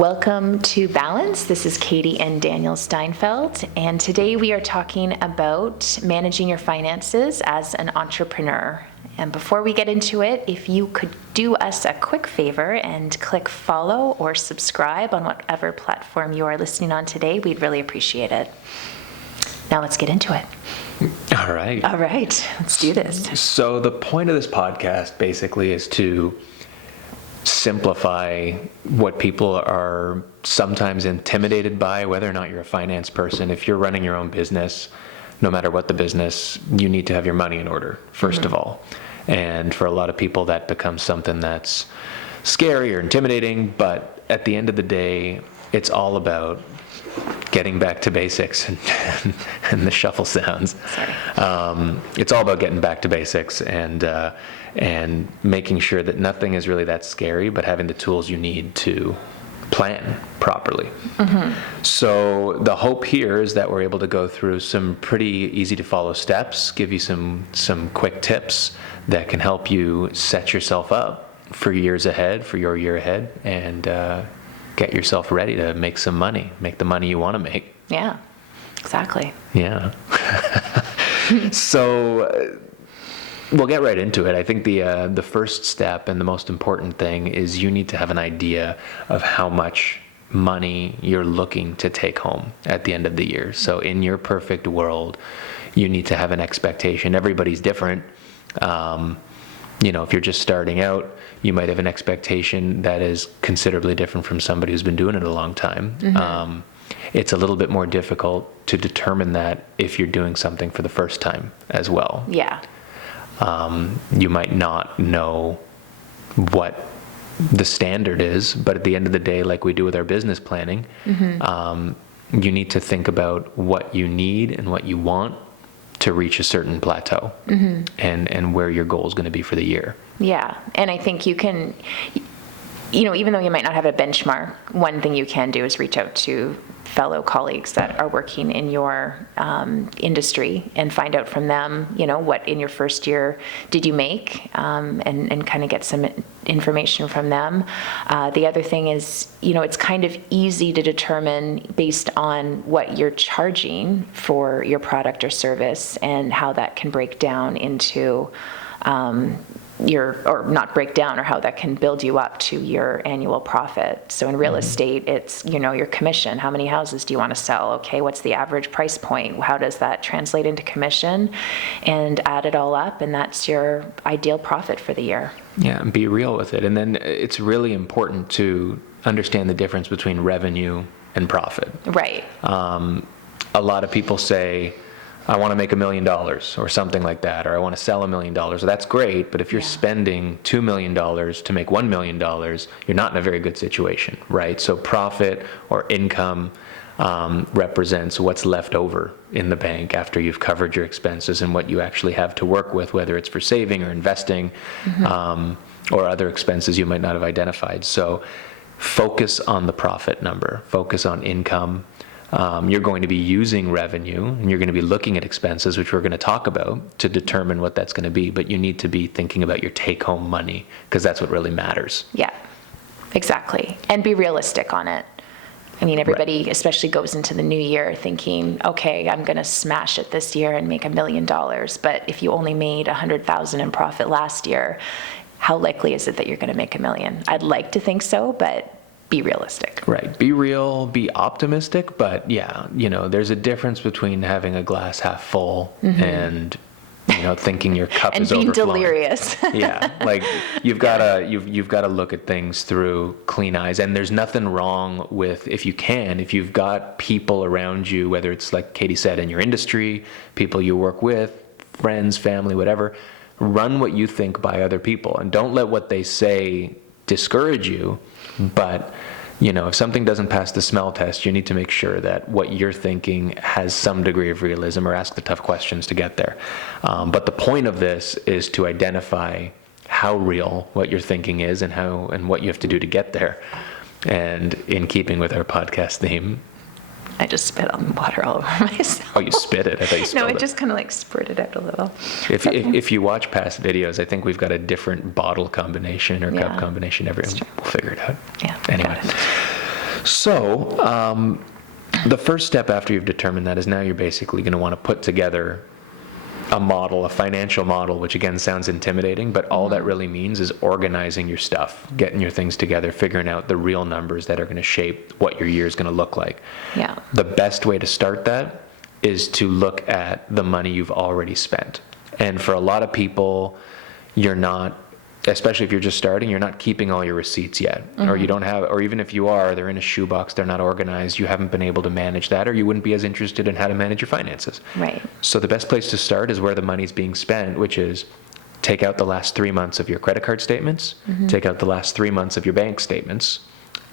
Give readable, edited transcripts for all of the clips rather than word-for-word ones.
Welcome to Balance. This is Katie and Daniel Steinfeld, and today we are talking about managing your finances as an entrepreneur. And before we get into it, if you could do us a quick favor and click follow or subscribe on whatever platform you are listening on today, we'd really appreciate it. Now let's get into it. All right, let's do this. So the point of this podcast basically is to simplify what people are sometimes intimidated by, whether or not you're a finance person. If you're running your own business, no matter what the business, you need to have your money in order, first of all. And for a lot of people, that becomes something that's scary or intimidating. But at the end of the day, it's all about getting back to basics and the shuffle sounds. It's all about getting back to basics and making sure that nothing is really that scary, but having the tools you need to plan properly. So the hope here is that we're able to go through some pretty easy to follow steps, give you some quick tips that can help you set yourself up for years ahead, for your year ahead, and get yourself ready to make some money, make the money you want to make. Yeah, exactly. Yeah. So we'll get right into it. I think the first step and the most important thing is you need to have an idea of how much money you're looking to take home at the end of the year. So in your perfect world, you need to have an expectation. Everybody's different. If you're just starting out, you might have an expectation that is considerably different from somebody who's been doing it a long time. It's a little bit more difficult to determine that if you're doing something for the first time as well. Yeah. You might not know what the standard is, but at the end of the day, like we do with our business planning, you need to think about what you need and what you want to reach a certain plateau and where your goal is going to be for the year. Yeah. And I think you can, even though you might not have a benchmark, one thing you can do is reach out to fellow colleagues that are working in your industry and find out from them, what in your first year did you make, and kind of get some information from them. The other thing is, it's kind of easy to determine based on what you're charging for your product or service and how that can break down into or how that can build you up to your annual profit. So in real estate, it's, your commission. How many houses do you want to sell? Okay, what's the average price point? How does that translate into commission? And add it all up, and that's your ideal profit for the year. Yeah, and be real with it. And then it's really important to understand the difference between revenue and profit. Right. A lot of people say, I want to make $1 million or something like that, or I want to sell $1 million. Well, that's great, but if you're spending $2 million to make $1 million, you're not in a very good situation, right? So profit or income represents what's left over in the bank after you've covered your expenses and what you actually have to work with, whether it's for saving or investing or other expenses you might not have identified. So focus on the profit number, focus on income. You're going to be using revenue and you're going to be looking at expenses, which we're going to talk about, to determine what that's going to be. But you need to be thinking about your take-home money because that's what really matters. Yeah, exactly. And be realistic on it. I mean, everybody especially goes into the new year thinking, okay, I'm going to smash it this year and make $1 million. But if you only made $100,000 in profit last year, how likely is it that you're going to make $1 million? I'd like to think so, but be realistic. Right. Be real, be optimistic, but yeah, there's a difference between having a glass half full and thinking your cup and is being overflowing. Delirious. Yeah, like you've got to look at things through clean eyes, and there's nothing wrong with if you've got people around you, whether it's like Katie said in your industry, people you work with, friends, family, whatever, run what you think by other people, and don't let what they say discourage you. But if something doesn't pass the smell test, you need to make sure that what you're thinking has some degree of realism, or ask the tough questions to get there. But the point of this is to identify how real what you're thinking is and what you have to do to get there. And in keeping with our podcast theme, I just spit on water all over myself. Oh, you spit it? I thought you spilled it. No, it just kind of like spurted out a little. If you watch past videos, I think we've got a different bottle combination or cup combination. We'll figure it out. Yeah. Anyway. So, the first step after you've determined that is now you're basically going to want to put together a model, a financial model, which again sounds intimidating, but all that really means is organizing your stuff, getting your things together, figuring out the real numbers that are going to shape what your year is going to look like. Yeah. The best way to start that is to look at the money you've already spent. And for a lot of people, you're not, especially if you're just starting, you're not keeping all your receipts yet, or you don't have, or even if you are, they're in a shoebox, they're not organized, you haven't been able to manage that, or you wouldn't be as interested in how to manage your finances. Right. So the best place to start is where the money's being spent, which is take out the last 3 months of your credit card statements, take out the last 3 months of your bank statements,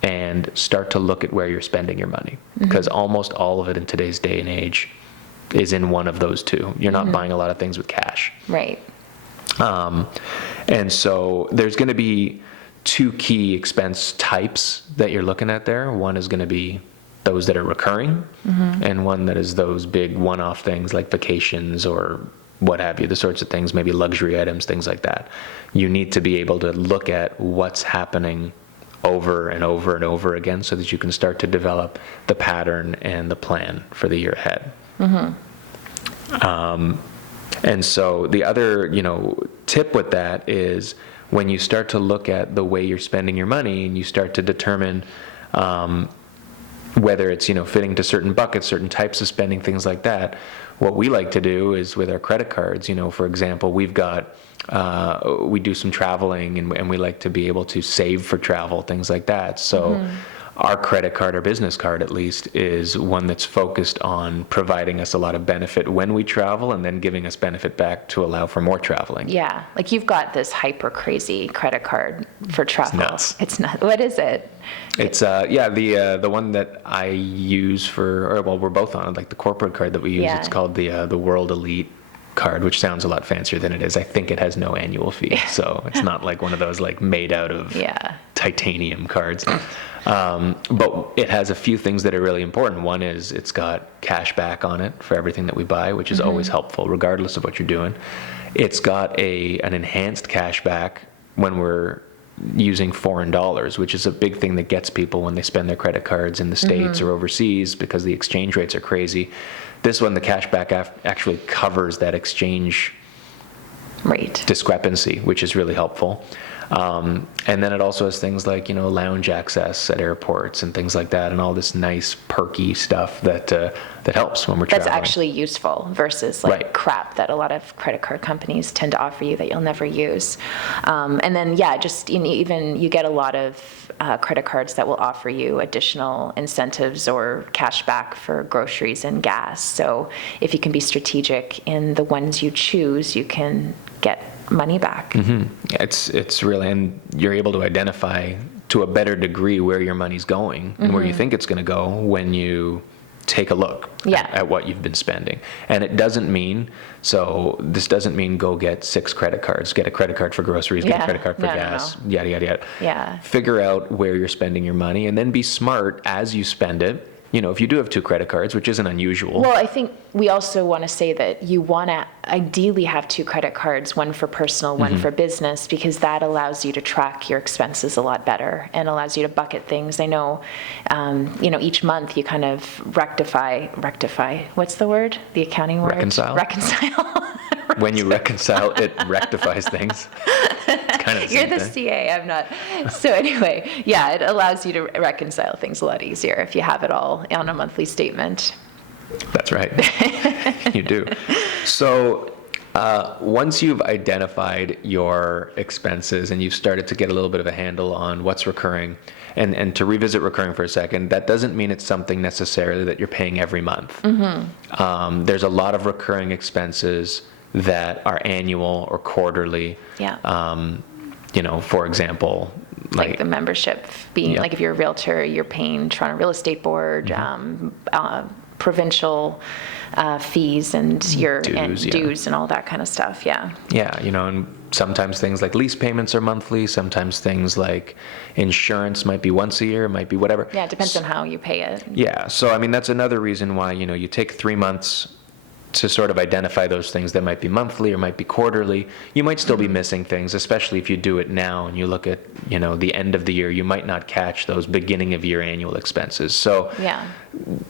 and start to look at where you're spending your money. Because almost all of it in today's day and age is in one of those two. You're not buying a lot of things with cash. Right. And so there's going to be two key expense types that you're looking at there. One is going to be those that are recurring, and one that is those big one-off things like vacations or what have you, the sorts of things, maybe luxury items, things like that. You need to be able to look at what's happening over and over and over again so that you can start to develop the pattern and the plan for the year ahead. And so the other, tip with that is when you start to look at the way you're spending your money and you start to determine whether it's, fitting to certain buckets, certain types of spending, things like that. What we like to do is with our credit cards, for example, we do some traveling and we like to be able to save for travel, things like that. So our credit card, our business card at least, is one that's focused on providing us a lot of benefit when we travel and then giving us benefit back to allow for more traveling. Yeah. Like you've got this hyper crazy credit card for travel. It's nuts. What is it? It's the one that I use for, we're both on it, like the corporate card that we use. Yeah. It's called the World Elite card, which sounds a lot fancier than it is. I think it has no annual fee, so it's not like one of those like made out of titanium cards. But it has a few things that are really important. One is it's got cash back on it for everything that we buy, which is always helpful, regardless of what you're doing. It's got an enhanced cash back when we're using foreign dollars, which is a big thing that gets people when they spend their credit cards in the States or overseas because the exchange rates are crazy. This one, the cash back actually covers that exchange rate discrepancy, which is really helpful. And then it also has things like, lounge access at airports and things like that, and all this nice perky stuff that helps when we're traveling. That's actually useful versus crap that a lot of credit card companies tend to offer you that you'll never use. And then, just even you get a lot of credit cards that will offer you additional incentives or cash back for groceries and gas. So if you can be strategic in the ones you choose, you can get money back. It's really, and you're able to identify to a better degree where your money's going and where you think it's going to go when you take a look at what you've been spending. And it doesn't mean, this doesn't mean go get 6 credit cards, get a credit card for groceries, get a credit card for gas, yada, yada, yada. Yeah. Figure out where you're spending your money and then be smart as you spend it. If you do have 2 credit cards, which isn't unusual. Well, I think we also want to say that you want to ideally have 2 credit cards, one for personal, one for business, because that allows you to track your expenses a lot better and allows you to bucket things. I know, each month you kind of rectify, what's the word? The accounting word? Reconcile. When you reconcile, it rectifies things. It's kind of the You're same the thing. CA, I'm not. So anyway, it allows you to reconcile things a lot easier if you have it all on a monthly statement. That's right. You do. So once you've identified your expenses and you've started to get a little bit of a handle on what's recurring, and to revisit recurring for a second, that doesn't mean it's something necessarily that you're paying every month. There's a lot of recurring expenses that are annual or quarterly. For example, like the membership being, like if you're a realtor, you're paying Toronto Real Estate Board, provincial fees and your dues and all that kind of stuff. And sometimes things like lease payments are monthly, sometimes things like insurance might be once a year, it might be whatever. It depends on how you pay it. So that's another reason why you take 3 months to sort of identify those things that might be monthly or might be quarterly. You might still be missing things, especially if you do it now and you look at, the end of the year, you might not catch those beginning of year annual expenses. So Yeah.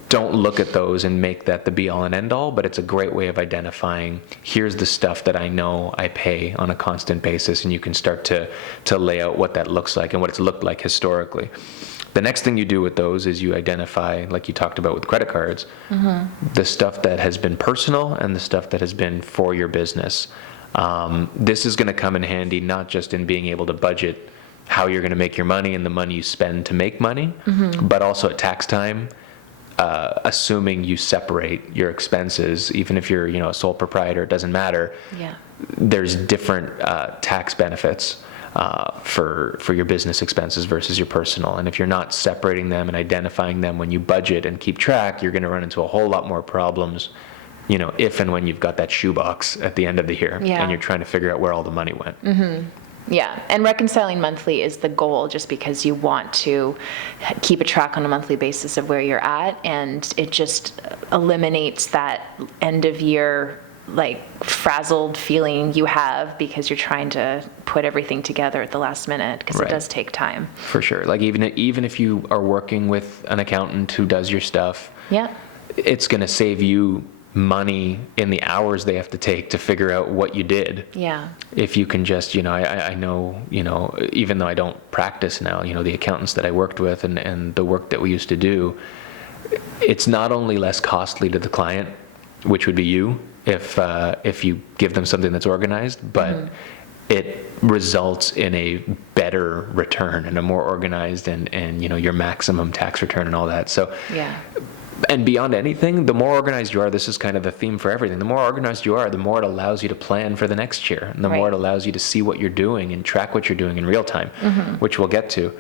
don't look at those and make that the be all and end all, but it's a great way of identifying, here's the stuff that I know I pay on a constant basis, and you can start to lay out what that looks like and what it's looked like historically. The next thing you do with those is you identify, like you talked about with credit cards, the stuff that has been personal and the stuff that has been for your business. This is going to come in handy not just in being able to budget how you're going to make your money and the money you spend to make money, but also at tax time, assuming you separate your expenses, even if you're a sole proprietor, it doesn't matter. Yeah. There's different tax benefits for your business expenses versus your personal. And if you're not separating them and identifying them when you budget and keep track, you're going to run into a whole lot more problems, if and when you've got that shoebox at the end of the year Yeah. and you're trying to figure out where all the money went. Yeah, and reconciling monthly is the goal, just because you want to keep a track on a monthly basis of where you're at, and it just eliminates that end of year frazzled feeling you have because you're trying to put everything together at the last minute, because Right. it does take time. For sure. Like even if you are working with an accountant who does your stuff, Yeah. it's going to save you money in the hours they have to take to figure out what you did. Yeah. If you can just, I know, even though I don't practice now, the accountants that I worked with and the work that we used to do, it's not only less costly to the client, which would be you, if you give them something that's organized, but it results in a better return and a more organized and your maximum tax return and all that. So Yeah. and beyond anything, the more organized you are, this is kind of the theme for everything. The more organized you are, the more it allows you to plan for the next year. And the more Right. it allows you to see what you're doing and track what you're doing in real time, which we'll get to.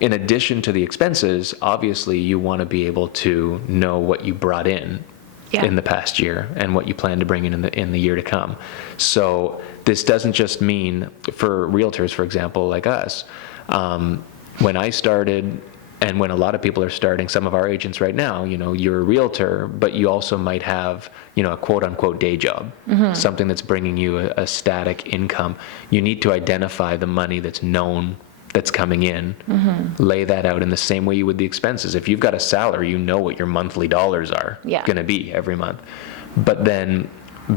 In addition to the expenses, obviously you want to be able to know what you brought in Yeah. the past year and what you plan to bring in the year to come. So this doesn't just mean for realtors, for example, like us. When I started, and when a lot of people are starting, some of our agents right now, you're a realtor, but you also might have, a quote unquote day job, something that's bringing you a static income. You need to identify the money that's known that's coming in, lay that out in the same way you would the expenses. If you've got a salary, you know what your monthly dollars are Yeah. going to be every month. But then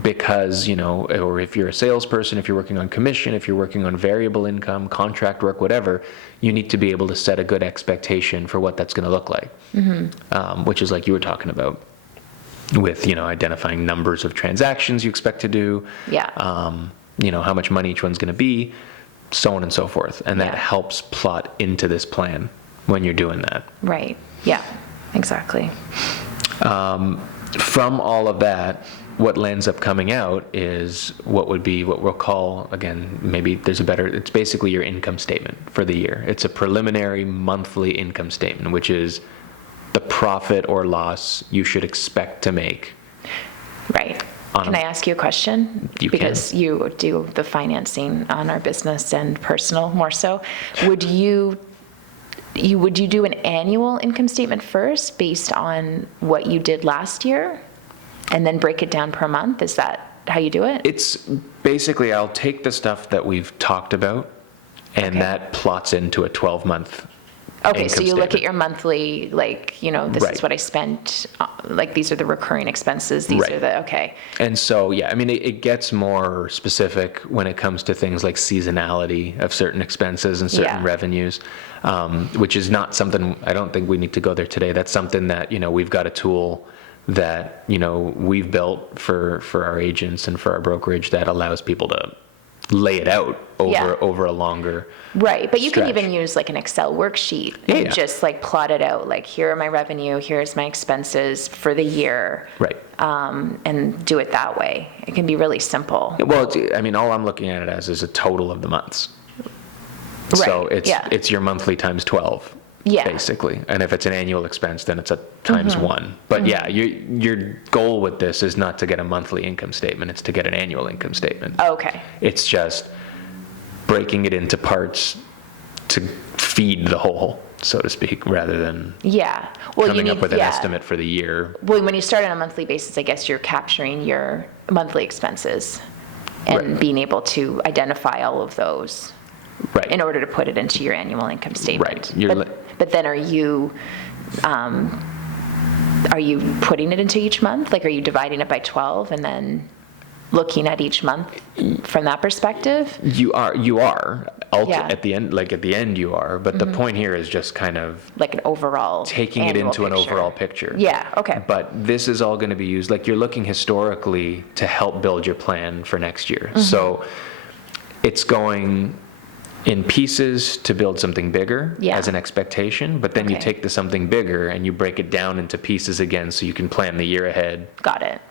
because, or if you're a salesperson, if you're working on commission, if you're working on variable income, contract work, whatever, you need to be able to set a good expectation for what that's going to look like, which is like you were talking about with, identifying numbers of transactions you expect to do, Yeah. how much money each one's going to be, so on and so forth. And that Yeah. helps plot into this plan when you're doing that. Right. Yeah. Exactly. From all of that, what ends up coming out is what we'll call, again, maybe there's it's basically your income statement for the year. It's a preliminary monthly income statement, which is the profit or loss you should expect to make. Right. Can I ask you a question? You can. Because you do the financing on our business and personal more so. Would you do an annual income statement first based on what you did last year and then break it down per month? Is that how you do it? It's basically, I'll take the stuff that we've talked about, and Okay. that plots into a 12-month Okay, so income you look at statement. your monthly, this Right. is what I spent, these are the recurring expenses, these Right. are the, okay. And so, yeah, I mean, it gets more specific when it comes to things like seasonality of certain expenses and certain Yeah. revenues, which is not something, I don't think we need to go there today. That's something that, we've got a tool that, we've built for our agents and for our brokerage that allows people to lay it out Yeah. over a longer Right, but you can stretch. even use an Excel worksheet Yeah, and yeah. just plot it out, here are my revenue, here's my expenses for the year. Right. And do it that way. It can be really simple. Well, all I'm looking at it as is a total of the months. So Right, yeah. it's your monthly times 12, Yeah. basically. And if it's an annual expense, then it's a times 1. But yeah, your goal with this is not to get a monthly income statement, it's to get an annual income statement. Okay, It's just breaking it into parts to feed the whole. so to speak, rather than Yeah. Well, coming up with an yeah. estimate for the year. Well, when you start on a monthly basis, I guess you're capturing your monthly expenses and Right. being able to identify all of those Right. in order to put it into your annual income statement. Right. You're But then are you putting it into each month? Like, are you dividing it by 12 and then looking at each month from that perspective? You are. Yeah. At the end you are, but the point here is just kind of Like an overall taking it annual into an picture. overall picture. Yeah, okay. But this is all going to be used, like you're looking historically to help build your plan for next year. So it's going in pieces to build something bigger Yeah. as an expectation, but then you Okay. take the something bigger and you break it down into pieces again so you can plan the year ahead Got it.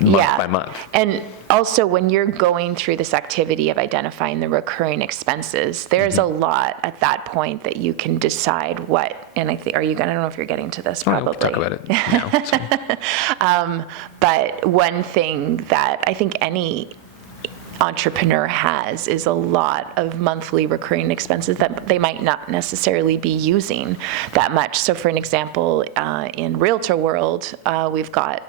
month by month. And also, when you're going through this activity of identifying the recurring expenses, there's a lot at that point that you can decide what, and I think, I don't know if you're getting to this Well, probably. we'll talk about it now. So, But one thing that I think any entrepreneur has is a lot of monthly recurring expenses that they might not necessarily be using that much. So for an example, in Realtor World, we've got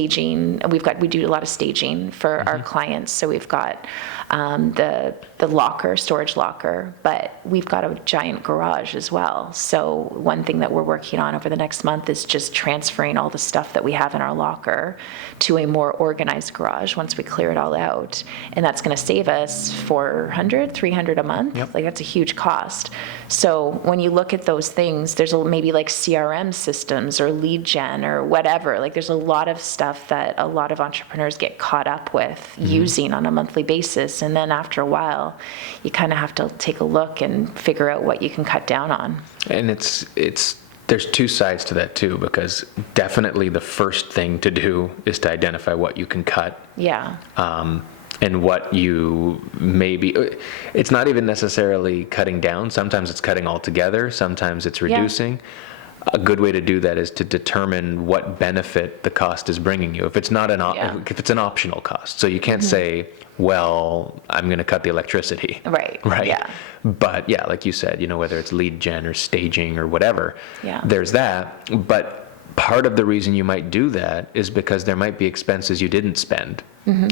we do a lot of staging for our clients. So we've got the storage locker, but we've got a giant garage as well. So one thing that we're working on over the next month is just transferring all the stuff that we have in our locker to a more organized garage once we clear it all out. And that's going to save us $400-$300 a month. Yep. Like, that's a huge cost. So when you look at those things, there's maybe like CRM systems or lead gen or whatever. Like, there's a lot of stuff that a lot of entrepreneurs get caught up with using on a monthly basis. And then after a while, you kind of have to take a look and figure out what you can cut down on. and there's two sides to that too, because definitely the first thing to do is to identify what you can cut. Yeah. And what you maybe, it's not even necessarily cutting down. Sometimes it's cutting altogether. Sometimes it's reducing. A good way to do that is to determine what benefit the cost is bringing you. If it's not if it's an optional cost, so you can't say, well, I'm going to cut the electricity. Right. Right. Yeah. But yeah, like you said, whether it's lead gen or staging or whatever, Yeah. there's that. But part of the reason you might do that is because there might be expenses you didn't spend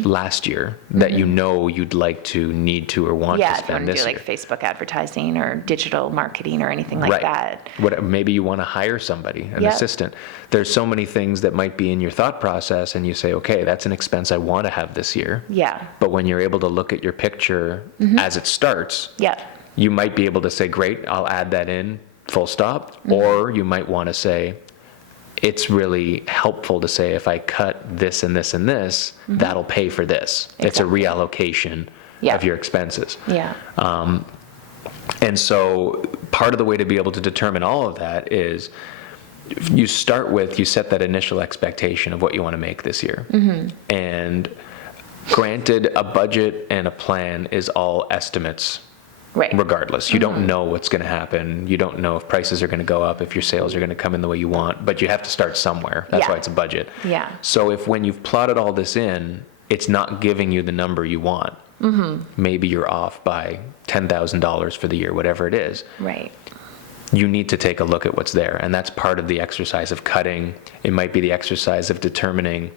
last year that you'd like to, need to, or want to Yeah, if you want spend to this do year. like Facebook advertising or digital marketing or anything like that. Maybe you want to hire somebody, an Yep. assistant. There's so many things that might be in your thought process, and you say, okay, that's an expense I want to have this year. Yeah. But when you're able to look at your picture as it starts, Yeah. you might be able to say, great, I'll add that in, full stop. Or you might want to say, it's really helpful to say, if I cut this and this and this, that'll pay for this. It's a Exactly. reallocation Yeah. of your expenses. Yeah. And so part of the way to be able to determine all of that is you set that initial expectation of what you want to make this year. And granted, a budget and a plan is all estimates. Right. Regardless, you don't know what's going to happen. You don't know if prices are going to go up, if your sales are going to come in the way you want, but you have to start somewhere. That's Yeah. why it's a budget. Yeah. So if when you've plotted all this in, it's not giving you the number you want, maybe you're off by $10,000 for the year, whatever it is, Right. you need to take a look at what's there. And that's part of the exercise of cutting. It might be the exercise of determining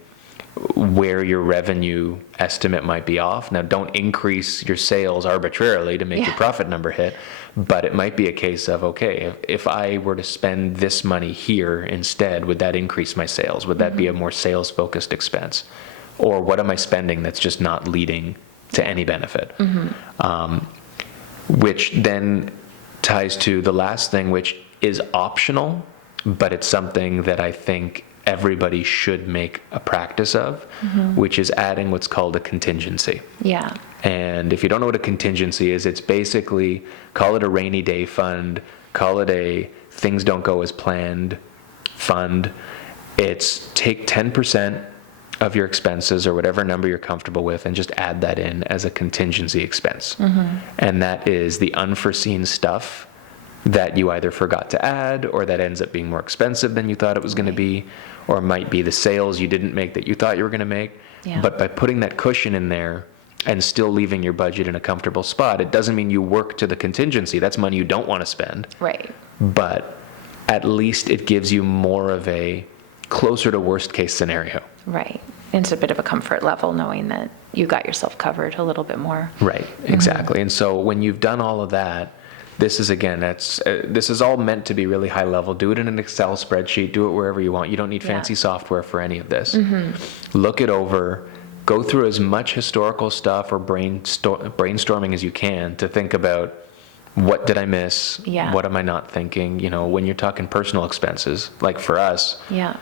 where your revenue estimate might be off. Now, don't increase your sales arbitrarily to make your profit number hit, but it might be a case of, okay, if I were to spend this money here instead, would that increase my sales? Would that be a more sales-focused expense? Or what am I spending that's just not leading to any benefit? Which then ties to the last thing, which is optional, but it's something that I think everybody should make a practice of, which is adding what's called a contingency. Yeah. And if you don't know what a contingency is, it's basically, call it a rainy day fund, call it a things don't go as planned fund. It's take 10% of your expenses or whatever number you're comfortable with and just add that in as a contingency expense. And that is the unforeseen stuff that you either forgot to add, or that ends up being more expensive than you thought it was going to be, or it might be the sales you didn't make that you thought you were going to make. Yeah. But by putting that cushion in there, and still leaving your budget in a comfortable spot. It doesn't mean you work to the contingency. That's money you don't want to spend. Right. But at least it gives you more of a closer to worst case scenario. Right. It's a bit of a comfort level knowing that you got yourself covered a little bit more. Right, exactly. And so when you've done all of that, this is, again, this is all meant to be really high level. Do it in an Excel spreadsheet, do it wherever you want. You don't need fancy software for any of this. Look it over, go through as much historical stuff or brainstorming as you can to think about, what did I miss? Yeah. What am I not thinking? You know, when you're talking personal expenses, like for us, Yeah.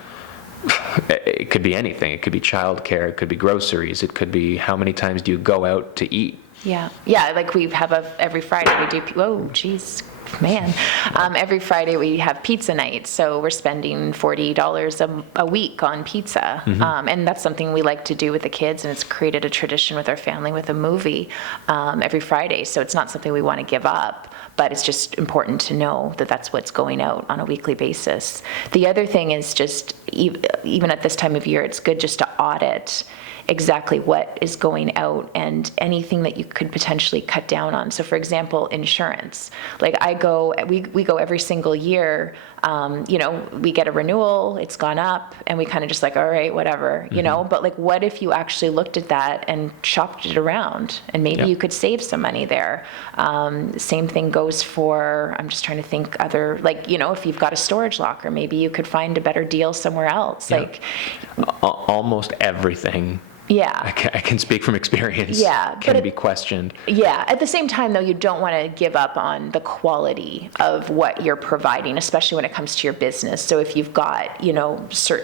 it could be anything. It could be childcare, it could be groceries, it could be how many times do you go out to eat? Yeah. Yeah. Like we have every Friday we do, whoa, geez, man. Every Friday we have pizza night. So we're spending $40 a week on pizza. And that's something we like to do with the kids. And it's created a tradition with our family with a movie every Friday. So it's not something we want to give up, but it's just important to know that that's what's going out on a weekly basis. The other thing is just, even at this time of year, it's good just to audit exactly what is going out and anything that you could potentially cut down on. So for example, insurance. Like we go every single year, we get a renewal, it's gone up, and we kind of just like, all right, whatever, but like, what if you actually looked at that and shopped it around and maybe you could save some money there? Same thing goes for, I'm just trying to think other, like, if you've got a storage locker, maybe you could find a better deal somewhere else. Like almost everything. Yeah. I can speak from experience. Yeah. Can be questioned. Yeah. At the same time, though, you don't want to give up on the quality of what you're providing, especially when it comes to your business. So if you've got,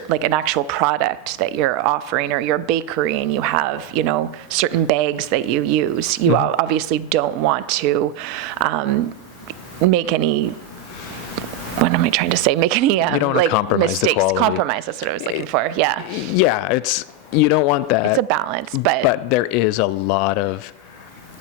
like an actual product that you're offering, or you're a bakery and you have, certain bags that you use, you obviously don't want to make any, what am I trying to say? Make any you don't want to compromise mistakes. The quality. Compromise, that's what I was looking for. Yeah. Yeah, you don't want that. It's a balance, but there is a lot of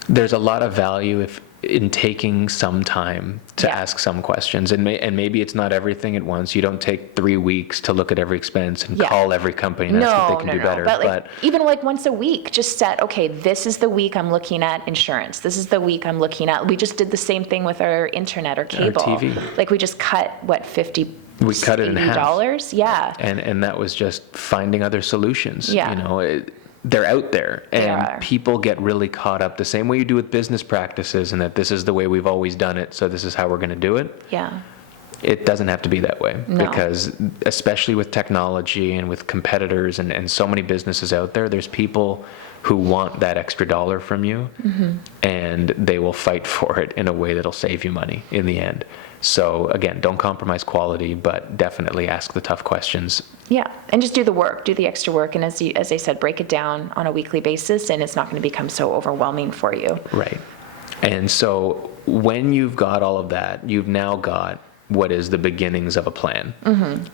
value in taking some time to ask some questions, and maybe it's not everything at once. You don't take 3 weeks to look at every expense and call every company and ask if they can do better. But even like once a week, just set, okay, this is the week I'm looking at insurance. This is the week I'm looking at. We just did the same thing with our internet or cable. Our TV. Like we just cut $50. We cut it in half. $80, yeah. And that was just finding other solutions. Yeah. They're out there, They and are. people get really caught up the same way you do with business practices, and that this is the way we've always done it, so this is how we're going to do it. Yeah. It doesn't have to be that way, No. because especially with technology and with competitors and so many businesses out there, there's people who want that extra dollar from you, and they will fight for it in a way that'll save you money in the end. So again, don't compromise quality, but definitely ask the tough questions. Yeah, and just do the work, do the extra work, and as I said, break it down on a weekly basis, and it's not going to become so overwhelming for you. Right. And so when you've got all of that, you've now got what is the beginnings of a plan.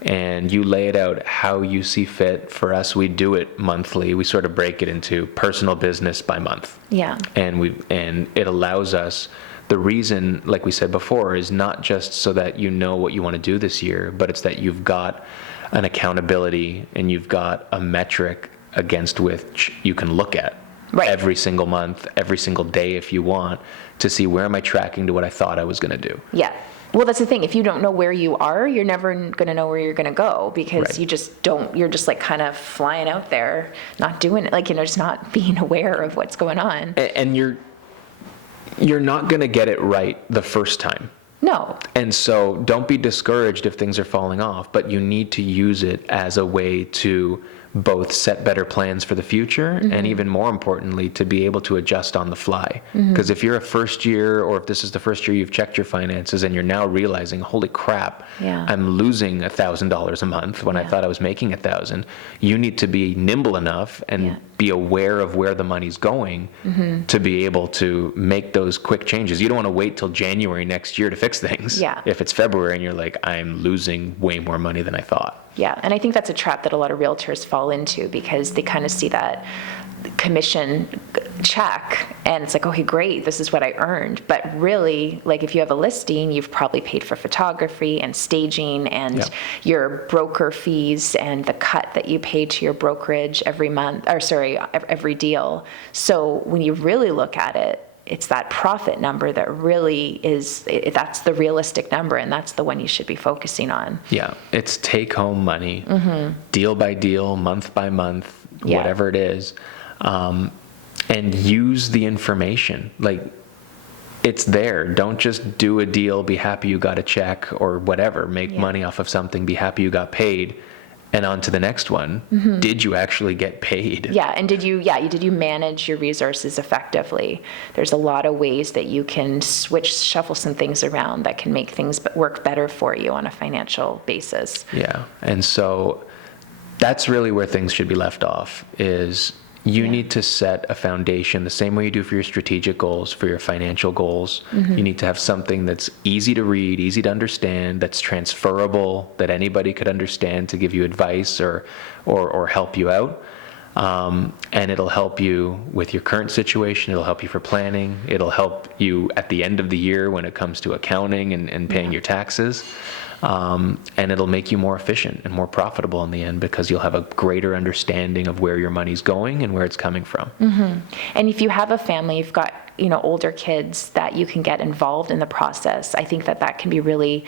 And you lay it out how you see fit. For us, we do it monthly. We sort of break it into personal business by month. Yeah. And it allows us, the reason, like we said before, is not just so that you know what you want to do this year, but it's that you've got an accountability and you've got a metric against which you can look at every single month, every single day if you want, to see where am I tracking to what I thought I was going to do. Yeah. Well, that's the thing. If you don't know where you are, you're never going to know where you're going to go, because you just don't, you're just like kind of flying out there, not doing it, like, just not being aware of what's going on. And you're not going to get it right the first time. No. And so don't be discouraged if things are falling off, but you need to use it as a way to both set better plans for the future and, even more importantly, to be able to adjust on the fly. Because if you're a first year, or if this is the first year you've checked your finances and you're now realizing, holy crap, I'm losing $1,000 a month when I thought I was making $1,000, you need to be nimble enough and be aware of where the money's going to be able to make those quick changes. You don't want to wait till January next year to fix things. If it's February and you're like, I'm losing way more money than I thought. Yeah, and I think that's a trap that a lot of realtors fall into, because they kind of see that commission check, and it's like, okay, great, this is what I earned. But really, like, if you have a listing, you've probably paid for photography and staging and Yeah. your broker fees and the cut that you pay to your brokerage every month, or sorry, every deal. So when you really look at it, it's that profit number that really is, that's the realistic number, and that's the one you should be focusing on. Yeah, it's take-home money, deal by deal, month by month, Yeah. whatever it is, and use the information. Like, it's there. Don't just do a deal, be happy you got a check or whatever, make Yeah. money off of something, be happy you got paid, and on to the next one. Did you actually get paid? Yeah, and did you manage your resources effectively? There's a lot of ways that you can shuffle some things around that can make things work better for you on a financial basis. Yeah, and so that's really where things should be left off, is you Yeah. need to set a foundation the same way you do for your strategic goals, for your financial goals. You need to have something that's easy to read, easy to understand, that's transferable, that anybody could understand to give you advice or help you out. And it'll help you with your current situation. It'll help you for planning. It'll help you at the end of the year when it comes to accounting and paying your taxes. And it'll make you more efficient and more profitable in the end, because you'll have a greater understanding of where your money's going and where it's coming from. And if you have a family, you've got, older kids that you can get involved in the process. I think that can be really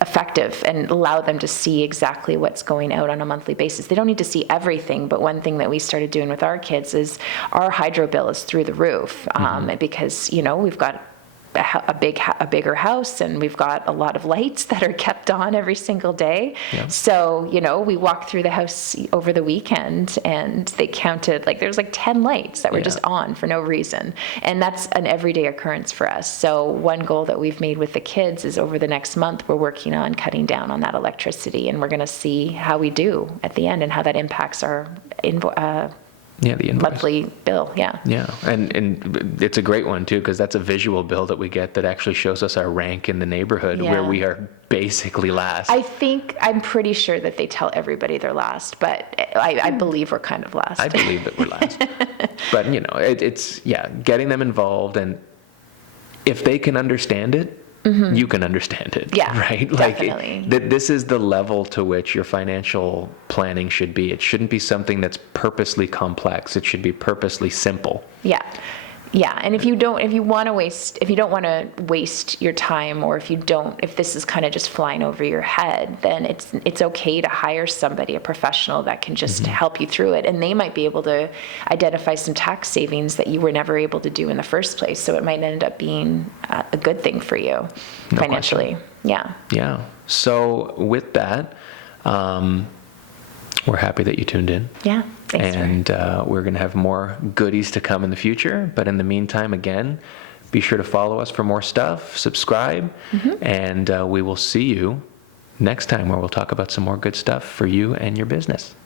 effective and allow them to see exactly what's going out on a monthly basis. They don't need to see everything, but one thing that we started doing with our kids is our hydro bill is through the roof, because, we've got a bigger house, and we've got a lot of lights that are kept on every single day. Yeah. So, we walked through the house over the weekend, and they counted, like, there's like 10 lights that were just on for no reason. And that's an everyday occurrence for us. So one goal that we've made with the kids is over the next month, we're working on cutting down on that electricity, and we're going to see how we do at the end and how that impacts our The invoice. monthly bill. Yeah. Yeah, and it's a great one too, because that's a visual bill that we get that actually shows us our rank in the neighborhood, where Yeah. we are basically last. I'm pretty sure that they tell everybody they're last, but I believe we're kind of last. I believe that we're last. But, it's getting them involved, and if they can understand it, you can understand it. Yeah, Right? definitely. This is the level to which your financial planning should be. It shouldn't be something that's purposely complex. It should be purposely simple. Yeah. Yeah. And if you don't want to waste your time, or if this is kind of just flying over your head, then it's okay to hire somebody, a professional that can just help you through it. And they might be able to identify some tax savings that you were never able to do in the first place. So it might end up being a good thing for you financially. Yeah. Yeah. So with that, we're happy that you tuned in. Yeah. Thanks. And we're going to have more goodies to come in the future. But in the meantime, again, be sure to follow us for more stuff, subscribe, and we will see you next time, where we'll talk about some more good stuff for you and your business.